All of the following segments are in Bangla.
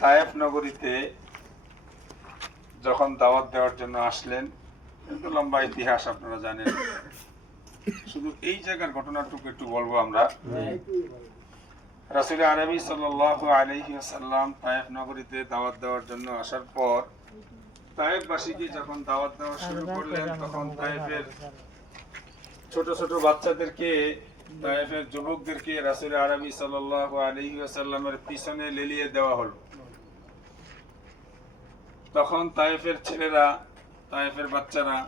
তায়েফ নগরীতে যখন দাওয়াত দেওয়ার জন্য আসলেন, কিন্তু লম্বা ইতিহাস আপনারা জানেন, শুধু এই জায়গার ঘটনাটুকু একটু বলবো আমরা। রাসূল আরবি সাল্লাল্লাহু আলাইহি ওয়াসাল্লাম তায়েফ নগরীতে দাওয়াত দেওয়ার জন্য আসার পর তায়েফবাসীকে যখন দাওয়াত দেওয়া শুরু করলেন, তখন তায়েফের ছোট ছোট বাচ্চাদেরকে, তায়েফের যুবকদেরকে রাসূল আরবি সাল্লাল্লাহু আলাইহি ওয়াসাল্লামের পিছনে লেলিয়ে দেওয়া হলো। তখন তায়েফের ছেলেরা, তায়েফের বাচ্চারা,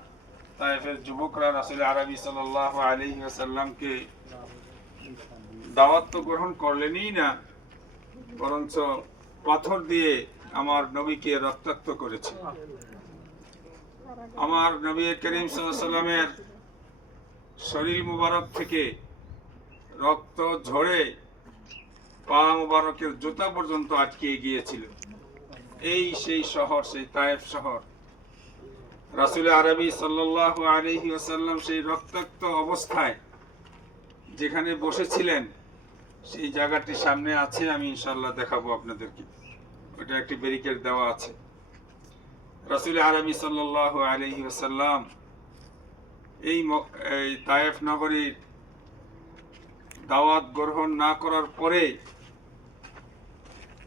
তায়েফের যুবকরা রাসূল আরবি সাল্লাল্লাহু আলাইহি ওয়াসাল্লামকে দাওয়াত তো গ্রহণ করলেনই না, বরঞ্চ পাথর দিয়ে আমার নবীকে রক্তাক্ত করেছে। আমার নবী করিম সাল্লাল্লাহু আলাইহি ওয়াসাল্লামের শরীর মুবারক থেকে রক্ত ঝরে পা মুবারকের জুতা পর্যন্ত আটকে গিয়েছিল। এই সেই শহর, সেই তায়েফ শহর। রাসূল আরবি সাল্লাল্লাহু আলাইহি ওয়াসাল্লাম সেই রক্তাক্ত অবস্থায় যেখানে বসেছিলেন, সেই জায়গাটি সামনে আছে, আমি ইনশাআল্লাহ দেখাবো আপনাদেরকে। ওটা একটি ব্যারিকেড দেওয়া আছে। রাসূল আরবি সাল্লাল্লাহু আলাইহি ওয়াসাল্লাম এই তায়েফ নগরীর দাওয়াত গ্রহণ না করার পরে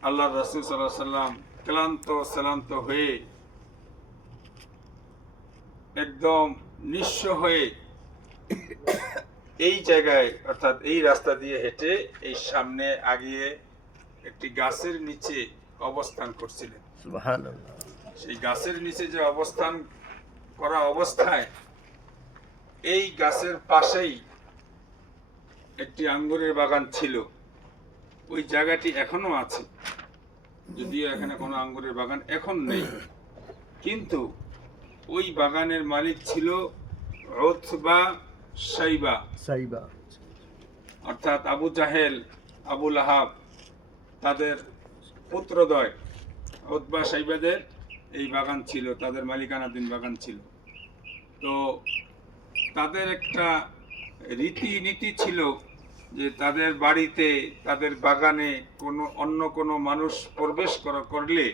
আল্লাহর রাসূল সাল্লাল্লাহু আলাইহি ওয়াসাল্লাম ক্লান্ত হয়ে, একদম নিঃস্ব হয়ে এই জায়গায়, অর্থাৎ এই রাস্তা দিয়ে হেঁটে এই সামনে আগিয়ে একটি গাছের নিচে অবস্থান করছিলেন। সুবহানাল্লাহ। সেই গাছের নিচে যে অবস্থান করা অবস্থায় এই গাছের পাশেই একটি আঙ্গুরের বাগান ছিল। ওই জায়গাটি এখনো আছে, যদিও এখানে কোনো আঙ্গুরের বাগান এখন নেই, কিন্তু ওই বাগানের মালিক ছিল উতবা শাইবা, অর্থাৎ আবু জাহেল, আবু লাহাব, তাদের পুত্রদ্বয় উতবা শাইবাদের এই বাগান ছিল, তাদের মালিকানাধীন বাগান ছিল। তো তাদের একটা রীতিনীতি ছিল যে তাদের বাড়িতে, তাদের বাগানে অন্য কোনো মানুষ প্রবেশ করলে,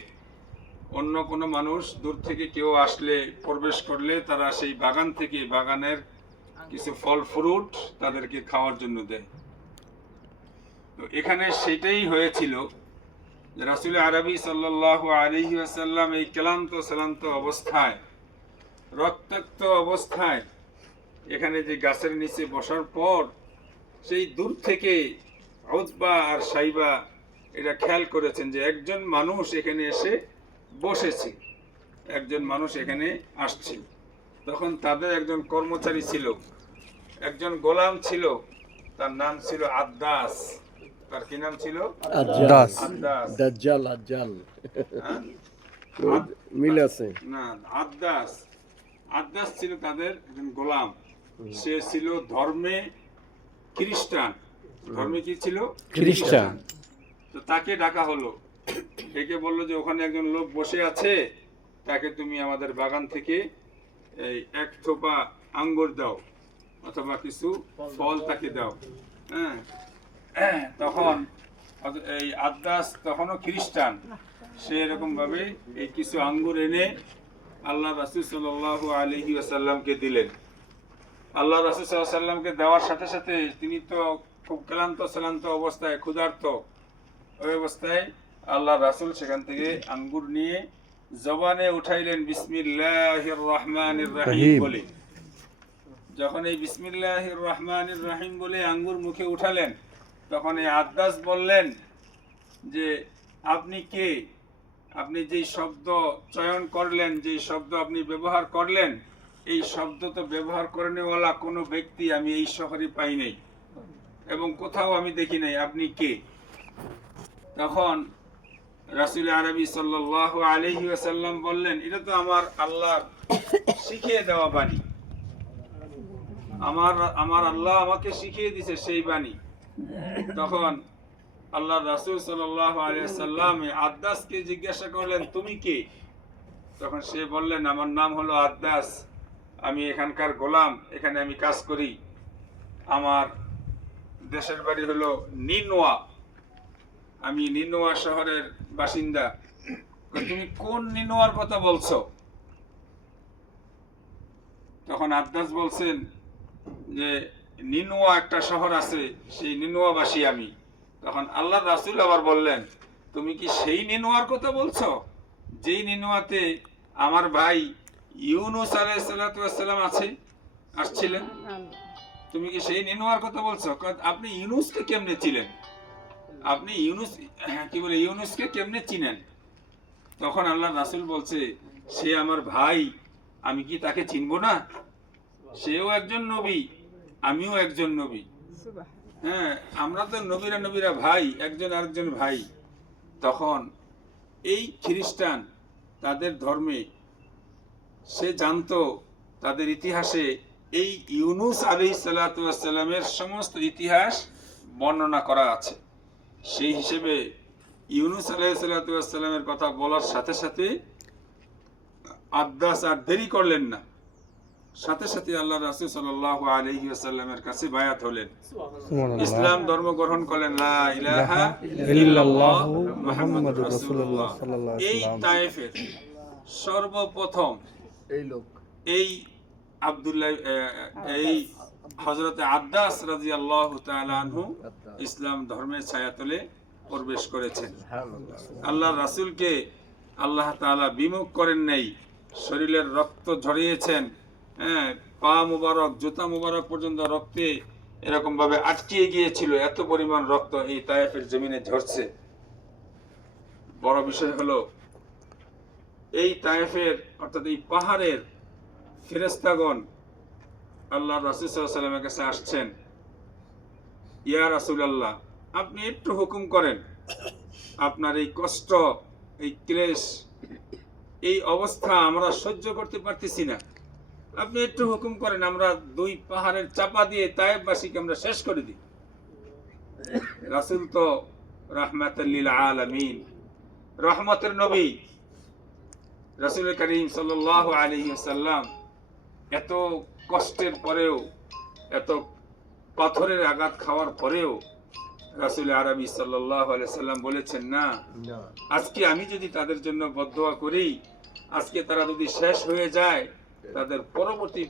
অন্য কোনো মানুষ দূর থেকে কেউ আসলে, প্রবেশ করলে, তারা সেই বাগান থেকে বাগানের কিছু ফল ফ্রুট তাদেরকে খাওয়ার জন্য দেয়। তো এখানে সেটাই হয়েছিল। রাসূল আরবি সাল্লাল্লাহু আলাইহি ওয়াসাল্লাম এই ক্লান্ত অবস্থায়, রক্তাক্ত অবস্থায় এখানে যে গাছের নিচে বসার পর সেই দূর থেকে উতবা আর শাইবা এটা খেয়াল করেছেন যে একজন মানুষ এখানে এসে বসেছে, একজন মানুষ এখানে আসছে। তখন তাদের একজন কর্মচারী ছিল, একজন গোলাম ছিল, তার নাম ছিল আদ্দাস। তার কি নাম ছিল? আদ্দাস। দাজ্জাল। মিল আছে না? আদ্দাস ছিল তাদের একজন গোলাম। সে ছিল ধর্মে খ্রিস্টান। ধর্মে কি ছিল? খ্রিস্টান। তো তাকে ডাকা হলো, ডেকে বললো যে ওখানে একজন লোক বসে আছে, তাকে তুমি আমাদের বাগান থেকে এই এক থোপা আঙ্গুর দাও, অথবা কিছু ফল তাকে দাও। তখন এই আদ্দাস তখনও খ্রিস্টান, সে এরকম ভাবে এই কিছু আঙ্গুর এনে আল্লাহ রাসূল সাল্লাল্লাহু আলাইহি ওয়াসাল্লামকে দিলেন। আল্লাহ রাসূল সাল্লাল্লাহু আলাইহি ওয়াসাল্লামকে দেওয়ার সাথে সাথে তিনি তো খুব ক্লান্ত অবস্থায়, ক্ষুধার্ত ওই অবস্থায় আল্লাহ রাসূল সেখান থেকে আঙ্গুর নিয়ে জবানে উঠাইলেন বিসমিল্লাহির রহমানির রহিম বলে। যখন এই বিসমিল্লাহির রহমানির রহিম বলে আঙ্গুর মুখে উঠালেন, তখন এই আদ্দাস বললেন যে আপনি কে? আপনি যেই শব্দ চয়ন করলেন, যেই শব্দ আপনি ব্যবহার করলেন, এই শব্দ তো ব্যবহার করেনেওয়ালা কোনো ব্যক্তি আমি এই শহরে পাই নাই এবং কোথাও আমি দেখি নাই, আপনি কে? তখন রাসূল আরবি সাল্লাল্লাহু আলাইহি ওয়াসাল্লাম বললেন, এটা তো আমার আল্লাহ শিখিয়ে দেওয়া বাণী, আমার আল্লাহ আমাকে শিখিয়ে দিয়েছে সেই বাণী। তখন আল্লাহ রাসূল সাল্লাল্লাহু আলাইহি ওয়াসাল্লাম আদ্দাসকে জিজ্ঞাসা করলেন, তুমি কে? তখন সে বললেন, আমার নাম হলো আদ্দাস, আমি এখানকার গোলাম, এখানে আমি কাজ করি, আমার দেশের বাড়ি হলো নিনওয়া। আমি নিনোয়া শহরের বাসিন্দা। তুমি কোন নিনোয়ার কথা বলছো? তখন আদ্দাস বলছেন যে নিনোয়া একটা শহর আছে, সেই নিনোয়াবাসী আমি। তখন আল্লাহ রাসূল আবার বললেন, তুমি কি সেই নিনোয়ার কথা বলছো যেই নিনোয়াতে আমার ভাই ইউনুস আলাইহিস সালাতু ওয়াস সালাম আসছিলেন? তুমি কি সেই নিনোয়ার কথা বলছো? আপনি ইউনুসকে কেমনে ছিলেন? আপনি ইউনুসকে কেমনে চিনেন? তখন আল্লাহ রাসূল বলছে, সে আমার ভাই, আমি কি তাকে চিনবো না? সেও একজন নবী, আমিও একজন নবী। হ্যাঁ, আমরা তো নবীরা ভাই, একজন আরেকজন ভাই। তখন এই খ্রিস্টান তাদের ধর্মে সে জানতো, তাদের ইতিহাসে এই ইউনুস আলাইহিস সালাতু ওয়াস সালামের সমস্ত ইতিহাস বর্ণনা করা আছে। সেই হিসেবে ইউনুস আলাইহিস সালাতু ওয়াস সালামের কথা বলার সাথে সাথে আদ্দাস আর দেরি করলেন না, সাথে সাথে আল্লাহ রাসূল সাল্লাল্লাহু আলাইহি ওয়াসাল্লামের কাছে বায়াত হলেন, ইসলাম ধর্ম গ্রহণ করলেন। লা ইলাহা ইল্লাল্লাহু মুহাম্মাদুর রাসূলুল্লাহ সাল্লাল্লাহু আলাইহি ওয়াসাল্লাম। এই তায়েফের সর্বপ্রথম এই আব্দুল্লাহ এই হযরতে আদ্দাস রাদিয়াল্লাহু তাআলা আনহু ইসলাম ধর্মের ছায়াতলে প্রবেশ করেছেন। আল্লাহর রাসূলকে আল্লাহ তাআলা বিমুখ করেন নাই, শরীরের রক্ত ঝরিয়েছেন। হ্যাঁ, পা মুবারক, জুতা মুবারক পর্যন্ত রক্তে এরকম ভাবে আটকে গিয়েছিল, এত পরিমাণ রক্ত এই তায়েফের জমিনে ঝরছে। বড় বিষয় হলো এই তায়েফের অর্থাৎ এই পাহাড়ের ফেরেশতাগণ আল্লাহ রাসূল সাল্লাল্লাহু আলাইহি ওয়াসাল্লামের কাছে আসছেন, ইয়া রাসূলুল্লাহ, আপনি একটু হুকুম করেন, আপনার এই কষ্ট, এই ক্লেশ, এই অবস্থা আমরা সহ্য করতে পারতেছি না, আপনি একটু হুকুম করেন, আমরা দুই পাহাড়ের চাপা দিয়ে তায়েফবাসীকে আমরা শেষ করে দিই। রাসূল তো রাহমাতাল লিল আলামিন, রহমতের নবী। রাসূল করিম সাল্লাল্লাহু আলাইহি ওয়াসাল্লাম এত কষ্টের পরেও, এত পাথরের আঘাত খাওয়ার পরেও রাসূল আরবি সাল্লাল্লাহু আলাইহি ওয়াসাল্লাম বলেছেন, না, আজকে আমি যদি তাদের জন্য বদদোয়া করি, আজকে তারা যদি শেষ হয়ে যায়, তাদের পরবর্তী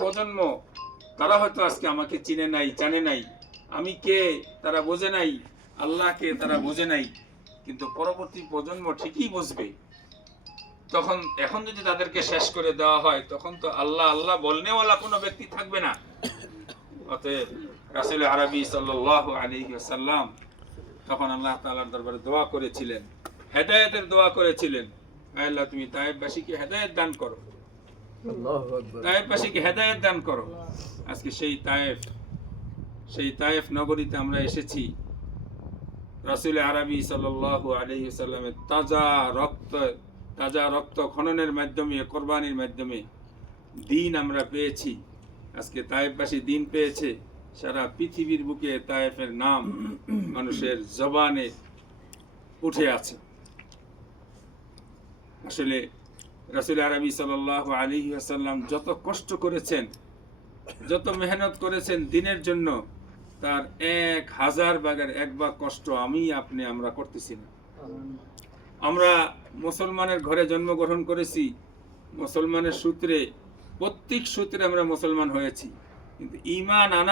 প্রজন্ম, তারা হয়তো আজকে আমাকে চিনে নাই, জানে নাই, আমি কে তারা বোঝে নাই, আল্লাহকে তারা বোঝে নাই, কিন্তু পরবর্তী প্রজন্ম ঠিকই বুঝবে। তখন এখন যদি তাদেরকে শেষ করে দেওয়া হয়, তখন তো আল্লাহ আল্লাহ বলনেওয়ালা কোনো ব্যক্তি থাকবে না। অতএব রাসূল আরবি সাল্লাল্লাহু আলাইহি ওয়াসাল্লাম তখন আল্লাহ তাআলার দরবারে দোয়া করেছিলেন, হেদায়েতের দোয়া করেছিলেন, হে আল্লাহ, তুমি তায়েফবাসীকে হেদায়েত দান করো, আল্লাহু আকবার, তায়েফবাসীকে হেদায়েত দান করো। আজকে সেই তায়েফ নগরীতে আমরা এসেছি। রাসূল আরবি সাল্লাল্লাহু আলাইহি ওয়াসাল্লামের তাজা রক্ত খননের মাধ্যমে, কোরবানির মাধ্যমে দিন আমরা পেয়েছি। আজকে তায়েফবাসী দিন পেয়েছে, সারা পৃথিবীর বুকে তায়েফের নাম মানুষের জবানে উঠে আছে। আসলে রাসূল আরবি সাল্লাল্লাহু আলাইহি ওয়াসাল্লাম যত কষ্ট করেছেন, যত মেহনত করেছেন দিনের জন্য, তার 1000 ভাগের 1 ভাগ কষ্ট আমরা করতেছি না। আমরা মুসলমানের ঘরে জন্মগ্রহণ করেছি, মুসলমানের সূত্রে, প্রত্যেক সূত্রে আমরা মুসলমান হয়েছি, কিন্তু ঈমান আনা